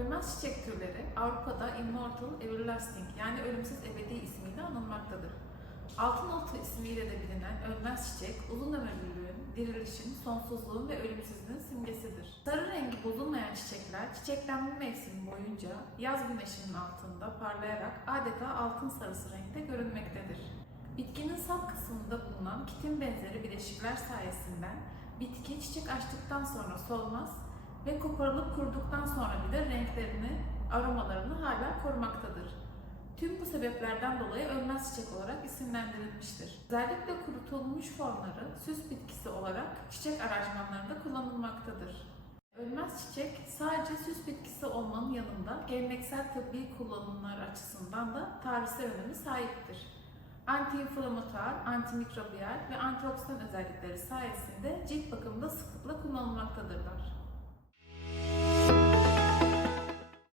ölmez çiçek türleri Avrupa'da Immortal Everlasting yani ölümsüz ebedi ismiyle anılmaktadır. Altın Altınoltu ismiyle de bilinen ölmez çiçek, uzun ömürlülüğün, dirilişin, sonsuzluğun ve ölümsüzlüğün simgesidir. Sarı rengi bozulmayan çiçekler çiçeklenme mevsimi boyunca yaz güneşinin altında parlayarak adeta altın sarısı renkte görünmektedir. Bitkinin sap kısmında bulunan kitin benzeri bileşikler sayesinde bitki çiçek açtıktan sonra solmaz ve koparılıp kuruduktan sonra bile renklerini, aromalarını hala korumaktadır. Tüm bu sebeplerden dolayı ölmez çiçek olarak isimlendirilmiştir. Özellikle kurutulmuş formları süs bitkisi olarak çiçek aranjmanlarında kullanılmaktadır. Ölmez çiçek sadece süs bitkisi olmanın yanında geleneksel tıbbi kullanımlar açısından da tarihsel önemi sahiptir. Anti-inflamatuar, antimikrobiyal ve antioksidan özellikleri sayesinde cilt bakımında sıklıkla.